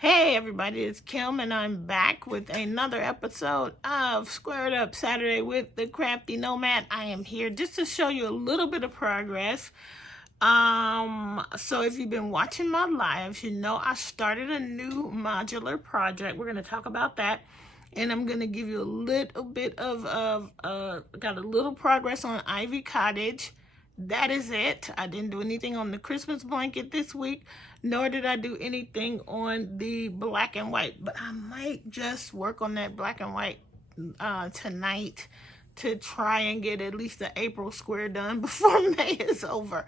Hey everybody, it's Kim and I'm back with another episode of Squared Up Saturday with the Crafty Nomad. I am here just to show you a little bit of progress. So if you've been watching my lives, you know I started a new modular project. We're going to talk about that. And I'm going to give you a little bit of got a little progress on Ivy Cottage. That is it. I didn't do anything on the Christmas blanket this week, nor did I do anything on the black and white. But I might just work on that black and white tonight to try and get at least the April square done before May is over.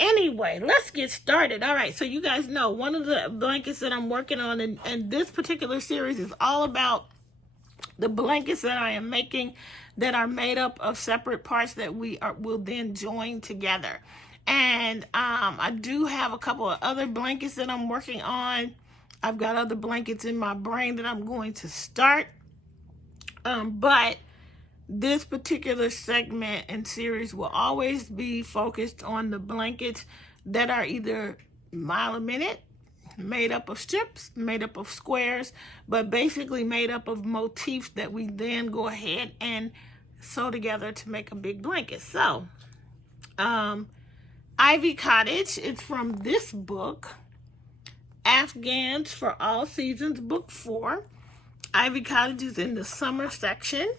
Anyway, let's get started. All right, so you guys know one of the blankets that I'm working on, and this particular series is all about the blankets that I am making that are made up of separate parts that will then join together. And I do have a couple of other blankets that I'm working on. I've got other blankets in my brain that I'm going to start. But this particular segment and series will always be focused on the blankets that are either mile a minute, made up of strips, made up of squares, but basically made up of motifs that we then go ahead and sew together to make a big blanket. So, Ivy Cottage, it's from this book, Afghans for All Seasons, book 4. Ivy Cottage is in the summer section,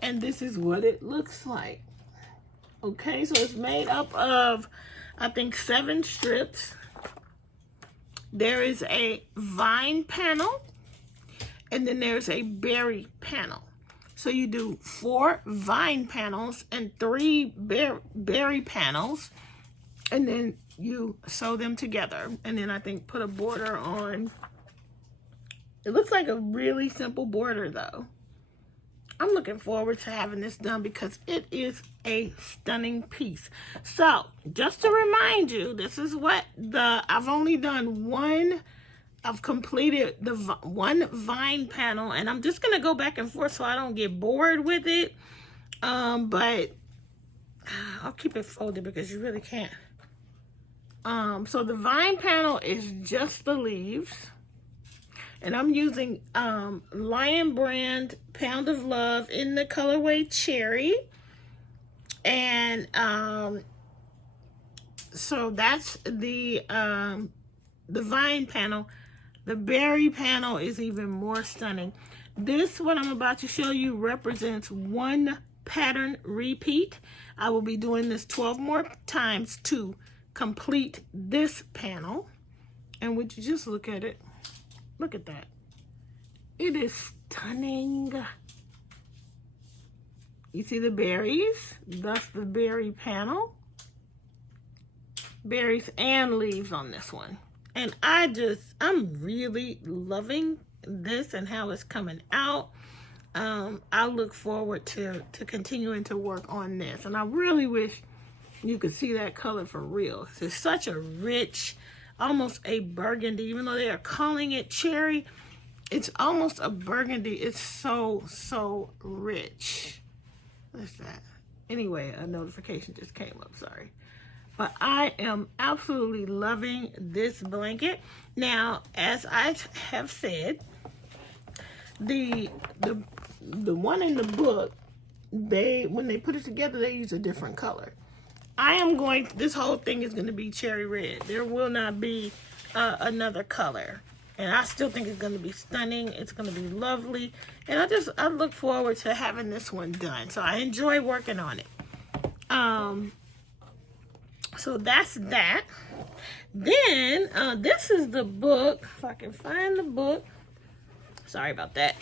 and this is what it looks like. Okay, so it's made up of, I think, 7 strips. There is a vine panel, and then there's a berry panel. So you do 4 vine panels and 3 berry panels, and then you sew them together. And then I think put a border on. It looks like a really simple border though. I'm looking forward to having this done because it is a stunning piece. So, just to remind you, this is what I've only done one. I've completed the one vine panel, and I'm just going to go back and forth so I don't get bored with it. But I'll keep it folded because you really can't. So the vine panel is just the leaves. And I'm using Lion Brand Pound of Love in the colorway Cherry. And so that's the vine panel. The berry panel is even more stunning. This, what I'm about to show you, represents one pattern repeat. I will be doing this 12 more times to complete this panel. And would you just look at it? Look at that. It is stunning. You see the berries? That's the berry panel. Berries and leaves on this one. And I'm really loving this and how it's coming out. I look forward to continuing to work on this. And I really wish you could see that color for real. It's such a rich, almost a burgundy, even though they are calling it cherry, it's almost a burgundy. It's so rich. What's that? Anyway, a notification just came up, sorry. But I am absolutely loving this blanket. Now, as I have said, the one in the book, when they put it together, they use a different color. This whole thing is going to be cherry red. There will not be another color. And I still think it's going to be stunning. It's going to be lovely. And I look forward to having this one done. So I enjoy working on it. So that's that. Then, this is the book. If I can find the book. Sorry about that.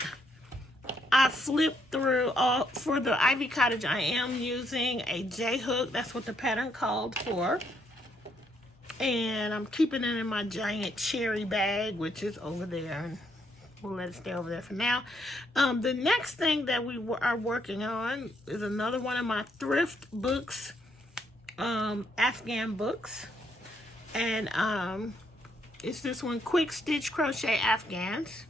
I flipped through for the Ivy Cottage. I am using a J-hook. That's what the pattern called for. And I'm keeping it in my giant cherry bag, which is over there. And we'll let it stay over there for now. The next thing that we are working on is another one of my thrift books, Afghan books. And it's this one, Quick Stitch Crochet Afghans.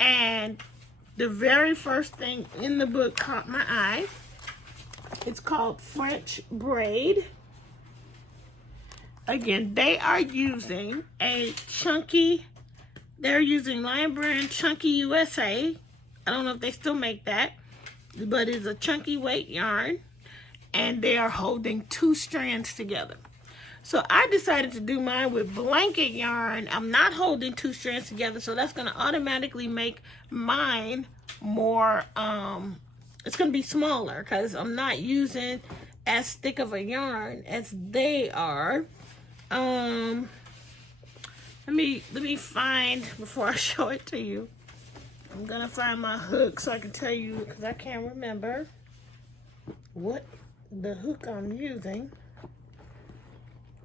And the very first thing in the book caught my eye. It's called French Braid. Again, they are using a chunky, they're using Lion Brand Chunky USA. I don't know if they still make that, but it's a chunky weight yarn, and they are holding 2 strands together. So I decided to do mine with blanket yarn. I'm not holding 2 strands together, so that's going to automatically make mine more, it's going to be smaller because I'm not using as thick of a yarn as they are. Let me find, before I show it to you, I'm going to find my hook so I can tell you, because I can't remember what the hook I'm using.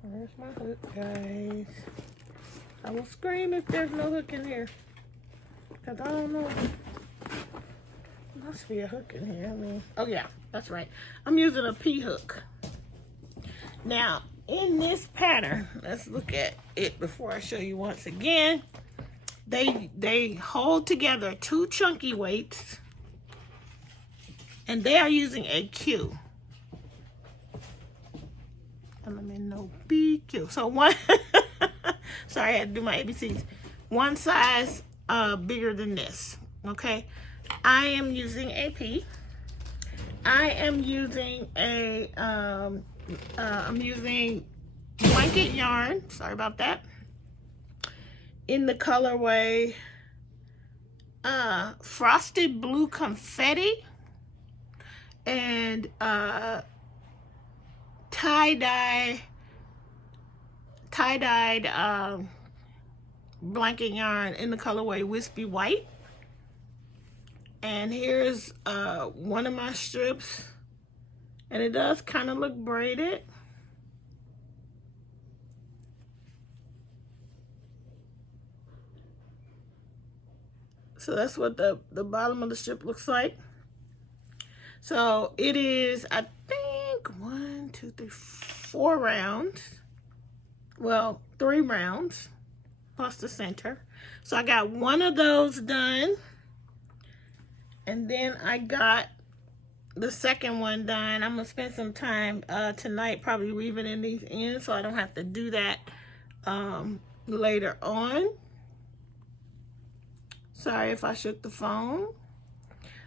Where's my hook, guys? I will scream if there's no hook in here, because I don't know. There must be a hook in here. I mean, oh yeah, that's right. I'm using a P hook. Now, in this pattern, let's look at it before I show you once again. They hold together 2 chunky weights, and they are using a Q. Elemental BQ. So one, sorry, I had to do my ABCs. One size bigger than this. Okay, I am using a P. I am using a I'm using blanket yarn. Sorry about that. In the colorway Frosted Blue Confetti and tie-dyed blanket yarn in the colorway Wispy White. And here's one of my strips, and it does kind of look braided. So that's what the bottom of the strip looks like. So it is, I think, 1, 2, 3, 4 rounds. Well, 3 rounds plus the center. So I got one of those done. And then I got the second one done. I'm going to spend some time tonight probably weaving in these ends so I don't have to do that later on. Sorry if I shook the phone.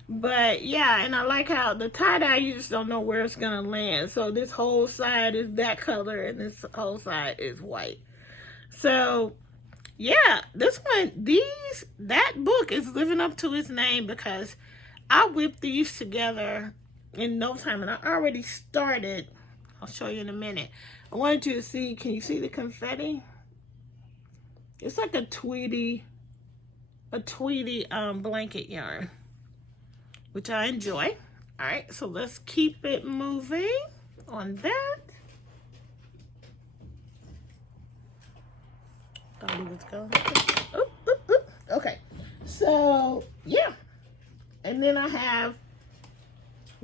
But yeah, and I like how the tie-dye, you just don't know where it's going to land. So this whole side is that color and this whole side is white. So yeah, this one, that book is living up to its name because I whipped these together in no time, and I already started. I'll show you in a minute. I wanted you to see, can you see the confetti? It's like a tweedy blanket yarn, which I enjoy. All right, so let's keep it moving on that. Thought he was going. Okay, so yeah. And then I have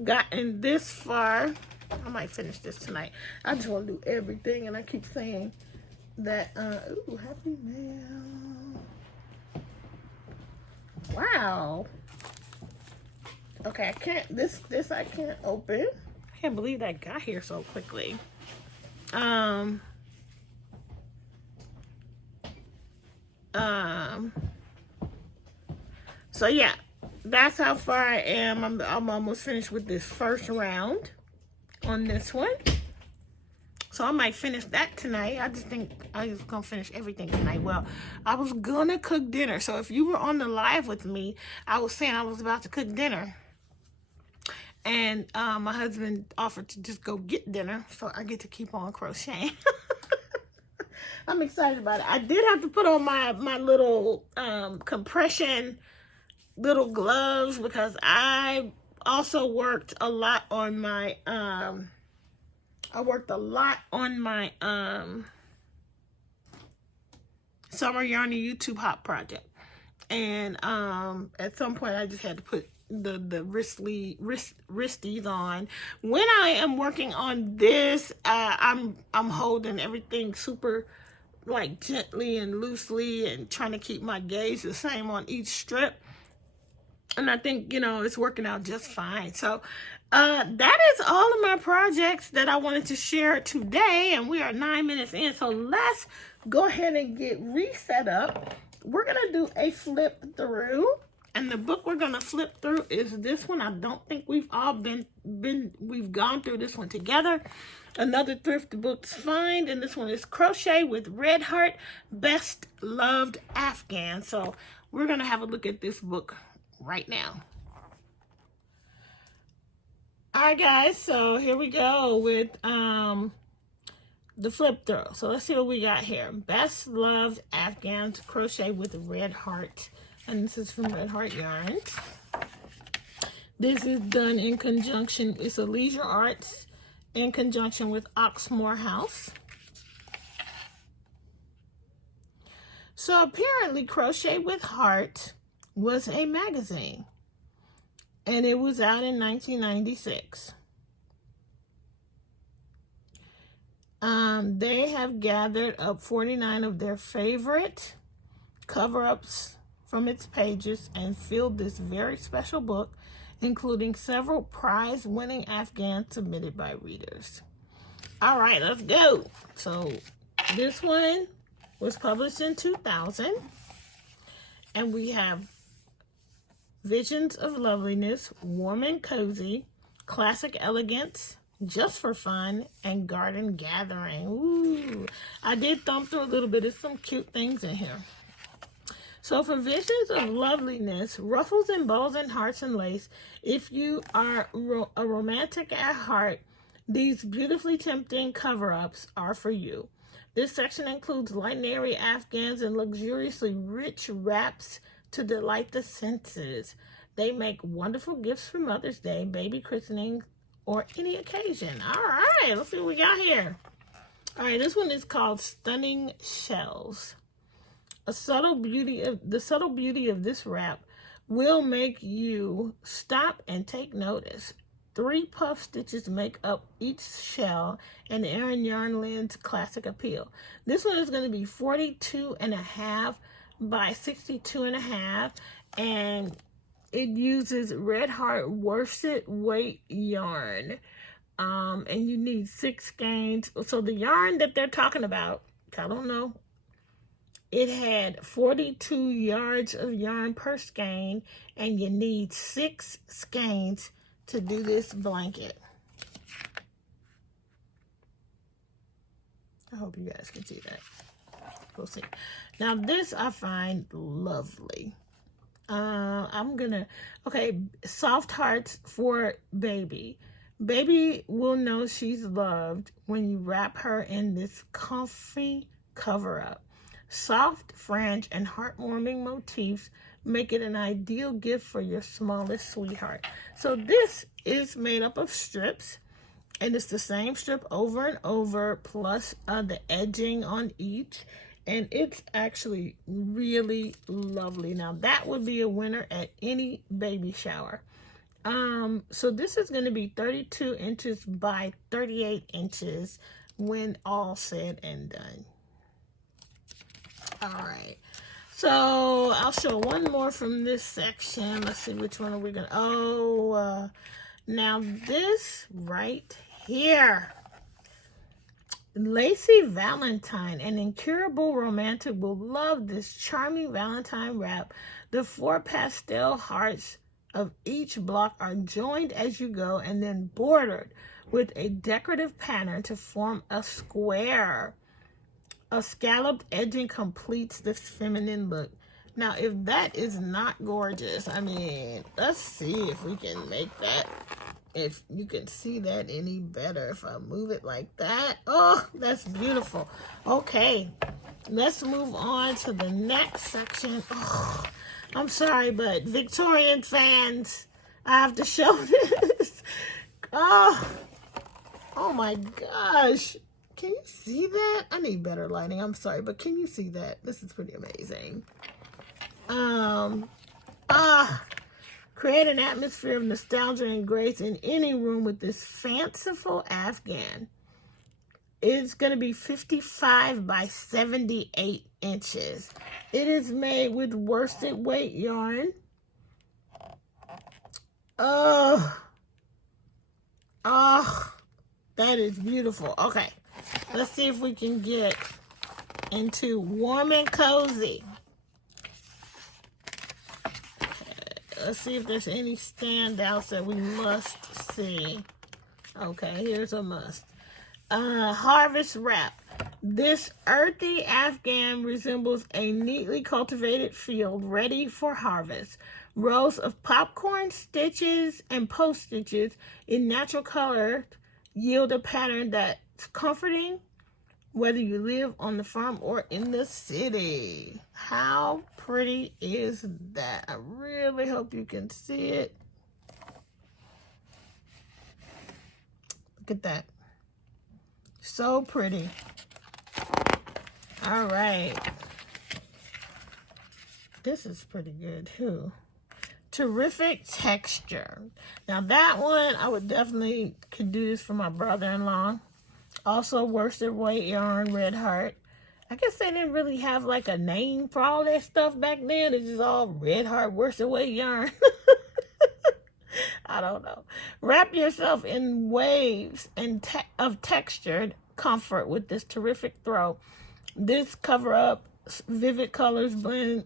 gotten this far. I might finish this tonight. I just want to do everything, and I keep saying that, ooh, happy mail. Wow. Okay, I can't, this I can't open. I can't believe that got here so quickly. So yeah. That's how far I am. I'm almost finished with this first round on this one. So I might finish that tonight. I just think I was going to finish everything tonight. Well, I was going to cook dinner. So if you were on the live with me, I was saying I was about to cook dinner. And my husband offered to just go get dinner. So I get to keep on crocheting. I'm excited about it. I did have to put on my little compression little gloves because I also worked a lot on my Summer Yarny YouTube Hop project, and at some point I just had to put the wristies on. When I am working on this, I'm holding everything super like gently and loosely and trying to keep my gauge the same on each strip. And I think, you know, it's working out just fine. So that is all of my projects that I wanted to share today. And we are 9 minutes in. So let's go ahead and get reset up. We're going to do a flip through. And the book we're going to flip through is this one. I don't think we've all we've gone through this one together. Another Thrift Books find. And this one is Crochet with Red Heart, Best Loved Afghan. So we're going to have a look at this book right now. All right, guys, so here we go with the flip through. So let's see what we got here. Best Loved Afghans, Crochet with Red Heart. And this is from Red Heart Yarns. This is done in conjunction, it's a Leisure Arts in conjunction with Oxmoor House. So apparently Crochet with Heart was a magazine. And it was out in 1996. They have gathered up 49 of their favorite cover-ups from its pages and filled this very special book, including several prize-winning Afghans submitted by readers. All right, let's go. So this one was published in 2000. And we have Visions of Loveliness, Warm and Cozy, Classic Elegance, Just for Fun, and Garden Gathering. Ooh, I did thumb through a little bit. There's some cute things in here. So for Visions of Loveliness, ruffles and bows and hearts and lace, if you are a romantic at heart, these beautifully tempting cover-ups are for you. This section includes light and airy Afghans and luxuriously rich wraps to delight the senses. They make wonderful gifts for Mother's Day, baby christening, or any occasion. All right, let's see what we got here. All right, this one is called Stunning Shells. The subtle beauty of this wrap will make you stop and take notice. 3 puff stitches make up each shell, and Aran Yarn lends classic appeal. This one is going to be 42.5 by 62.5, and it uses Red Heart worsted weight yarn. And you need 6 skeins. So the yarn that they're talking about, I don't know, it had 42 yards of yarn per skein, and you need 6 skeins to do this blanket. I hope you guys can see that. We'll see. Now this I find lovely. Okay, soft hearts for baby. Baby will know she's loved when you wrap her in this comfy cover-up. Soft fringe and heartwarming motifs make it an ideal gift for your smallest sweetheart. So this is made up of strips, and it's the same strip over and over, plus the edging on each, and it's actually really lovely. Now that would be a winner at any baby shower. So this is going to be 32 inches by 38 inches when all said and done. All right, so I'll show one more from this section. Let's see, which one are we going to... now this right here. Lacey Valentine, an incurable romantic, will love this charming Valentine wrap. The 4 pastel hearts of each block are joined as you go and then bordered with a decorative pattern to form a square. A scalloped edging completes this feminine look. Now, if that is not gorgeous, I mean, let's see if we can make that, if you can see that any better. If I move it like that. Oh, that's beautiful. Okay, let's move on to the next section. Oh, I'm sorry, but Victorian fans, I have to show this. Oh my gosh. Can you see that? I need better lighting. I'm sorry, but can you see that? This is pretty amazing. Create an atmosphere of nostalgia and grace in any room with this fanciful Afghan. It's going to be 55 by 78 inches. It is made with worsted weight yarn. Oh, oh, that is beautiful. Okay, let's see if we can get into warm and cozy. Let's see if there's any standouts that we must see. Okay, here's a must. Harvest wrap. This earthy Afghan resembles a neatly cultivated field ready for harvest. Rows of popcorn stitches and post stitches in natural color yield a pattern that's comforting whether you live on the farm or in the city. How pretty is that? I really hope you can see it. Look at that. So pretty. All right. This is pretty good too. Terrific texture. Now that one, I would definitely could do this for my brother-in-law. Also worsted weight yarn, Red Heart. I guess they didn't really have like a name for all that stuff back then. It's just all Red Heart worsted weight yarn. I don't know. Wrap yourself in waves and of textured comfort with this terrific throw. This cover up vivid colors blend.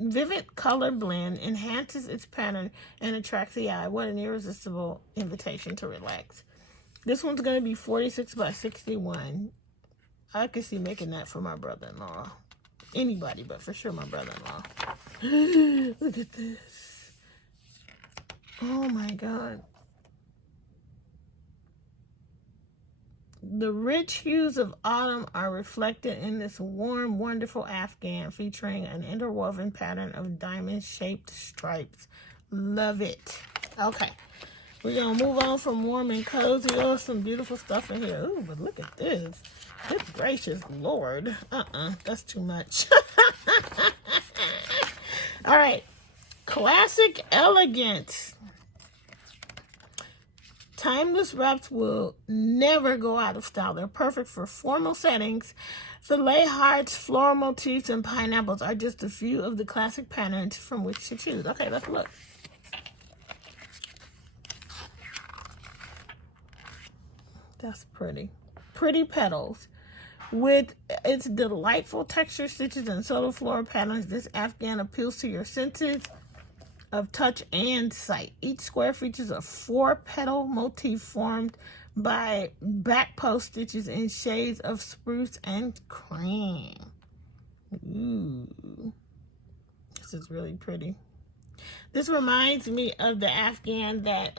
Vivid color blend enhances its pattern and attracts the eye. What an irresistible invitation to relax. This one's going to be 46 by 61. I could see making that for my brother-in-law. Anybody, but for sure my brother-in-law. Look at this. Oh my God. The rich hues of autumn are reflected in this warm, wonderful Afghan featuring an interwoven pattern of diamond-shaped stripes. Love it. Okay. We're going to move on from warm and cozy. Oh, some beautiful stuff in here. Ooh, but look at this. Good gracious Lord. That's too much. All right. Classic elegance. Timeless wraps will never go out of style. They're perfect for formal settings. Filet hearts, floral motifs, and pineapples are just a few of the classic patterns from which to choose. Okay, let's look. That's pretty. Pretty petals. With its delightful texture stitches and subtle floral patterns, this Afghan appeals to your senses of touch and sight. Each square features a 4-petal motif formed by back post stitches in shades of spruce and cream. Ooh. This is really pretty. This reminds me of the Afghan that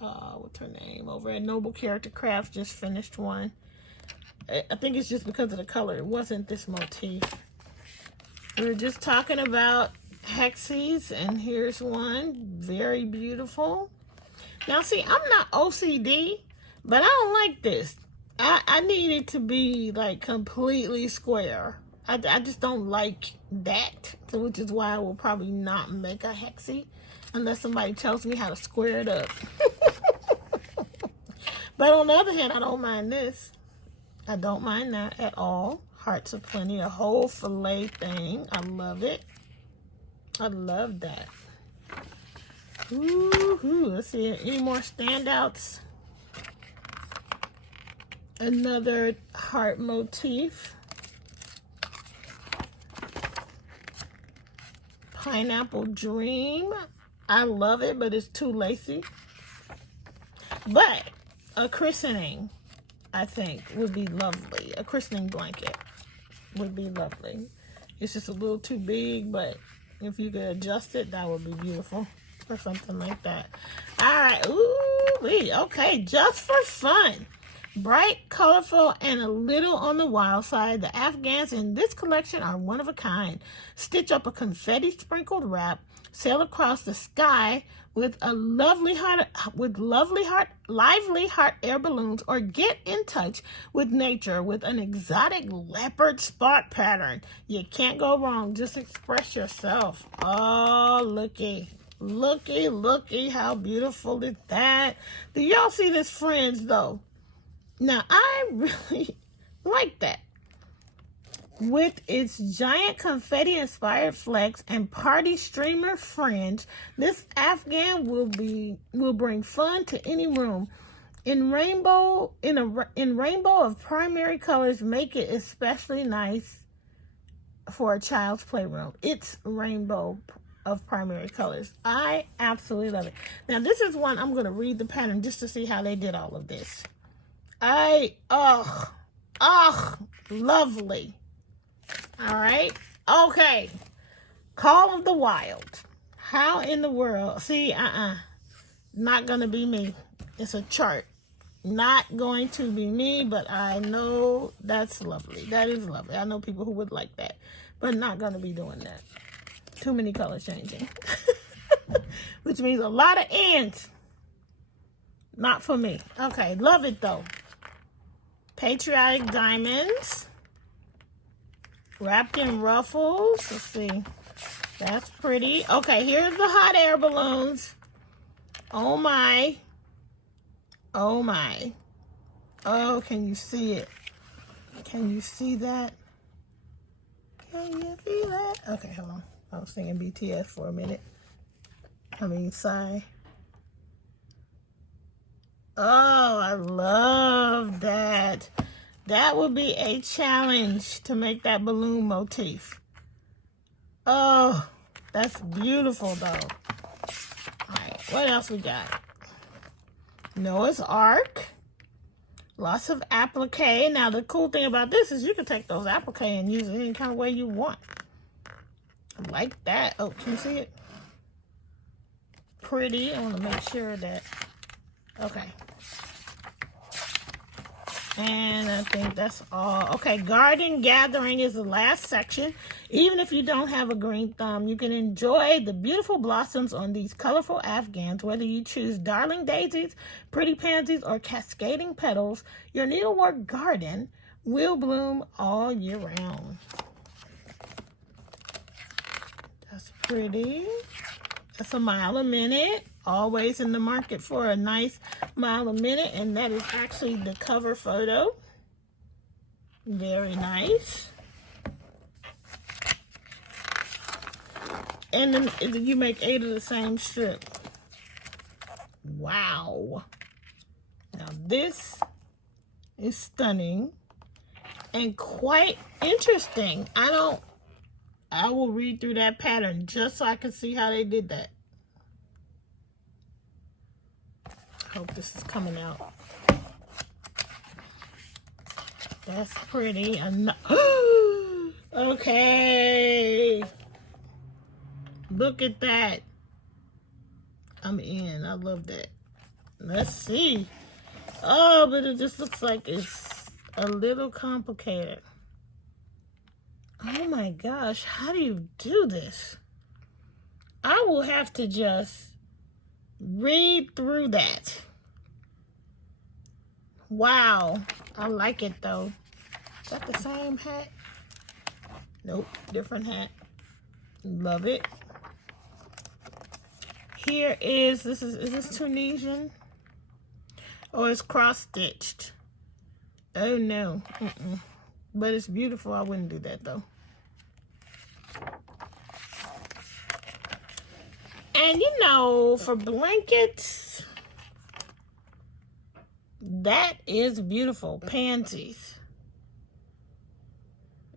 what's her name, over at Noble Character Crafts just finished one. I think it's just because of the color. It wasn't this motif. We were just talking about hexies, and here's one. Very beautiful. Now see, I'm not OCD, but I don't like this. I need it to be like completely square. I just don't like that, so which is why I will probably not make a hexie unless somebody tells me how to square it up. But on the other hand, I don't mind this. I don't mind that at all. Hearts of Plenty, a whole filet thing. I love it. I love that. Ooh, let's see, any more standouts? Another heart motif. Pineapple Dream. I love it, but it's too lacy. But a christening, I think, would be lovely. A christening blanket would be lovely. It's just a little too big, but if you could adjust it, that would be beautiful. Or something like that. All right. Ooh, okay, just for fun. Bright, colorful, and a little on the wild side, the Afghans in this collection are one of a kind. Stitch up a confetti-sprinkled wrap, sail across the sky with a lively heart air balloons, or get in touch with nature with an exotic leopard spot pattern. You can't go wrong. Just express yourself. Oh, looky, how beautiful is that? Do y'all see this, friends, though? Now, I really like that. With its giant confetti-inspired flecks and party streamer fringe, this Afghan will bring fun to any room. In rainbow of primary colors, make it especially nice for a child's playroom. It's rainbow of primary colors. I absolutely love it. Now this is one I'm going to read the pattern just to see how they did all of this. Lovely. All right. Okay. Call of the Wild. How in the world? See, not going to be me. It's a chart. Not going to be me, but I know that's lovely. That is lovely. I know people who would like that, but not going to be doing that. Too many colors changing. Which means a lot of ends. Not for me. Okay, love it though. Patriotic diamonds. Wrapped in ruffles. Let's see. That's pretty. Okay, here's the hot air balloons. Oh my. Oh my. Oh, can you see it? Can you see that? Can you feel that? Okay, hold on. I was singing BTS for a minute. Psy. Oh, I love that. That would be a challenge to make that balloon motif. Oh, that's beautiful though. All right, what else we got? Noah's Ark. Lots of applique. Now, the cool thing about this is you can take those applique and use it any kind of way you want. I like that. Oh, can you see it? Pretty. I want to make sure that... Okay. And I think that's all. Okay, garden gathering is the last section. Even if you don't have a green thumb, you can enjoy the beautiful blossoms on these colorful Afghans. Whether you choose darling daisies, pretty pansies, or cascading petals, your needlework garden will bloom all year round. That's pretty. That's a mile a minute. Always in the market for a nice mile a minute, and that is actually the cover photo. Very nice. And then you make 8 of the same strip. Wow. Now this is stunning and quite interesting. I will read through that pattern just so I can see how they did that. Hope this is coming out. That's pretty. Okay. Look at that. I'm in. I love that. Let's see. Oh, but it just looks like it's a little complicated. Oh my gosh. How do you do this? I will have to just read through that. Wow. I like it though. Is that the same hat? Nope. Different hat. Love it. Here is this Tunisian? Oh, it's cross-stitched. Oh no. But it's beautiful. I wouldn't do that though. And you know, for blankets, that is beautiful. Pansies.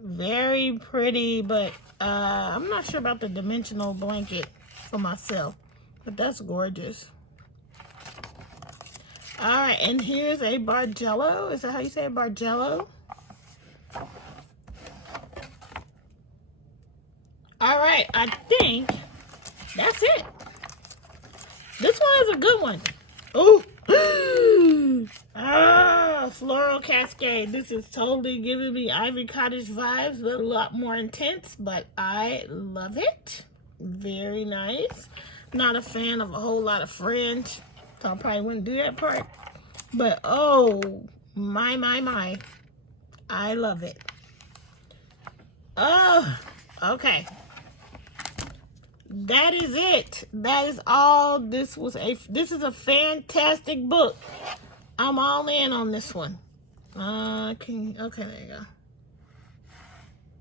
Very pretty, but I'm not sure about the dimensional blanket for myself. But that's gorgeous. All right, and here's a Bargello. Is that how you say it? Bargello? All right, I think that's it. This one is a good one. Oh, Floral Cascade. This is totally giving me Ivy Cottage vibes, but a lot more intense, but I love it. Very nice. Not a fan of a whole lot of fringe, so I probably wouldn't do that part. But oh, my. I love it. Oh, okay. That is it. That is all. This is a fantastic book. I'm all in on this one. Okay, there you go.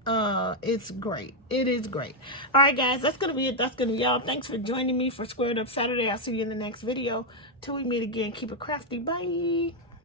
It's great. It is great. All right, guys, that's gonna be it. That's gonna be y'all. Thanks for joining me for Squared Up Saturday. I'll see you in the next video. Till we meet again, keep it crafty. Bye.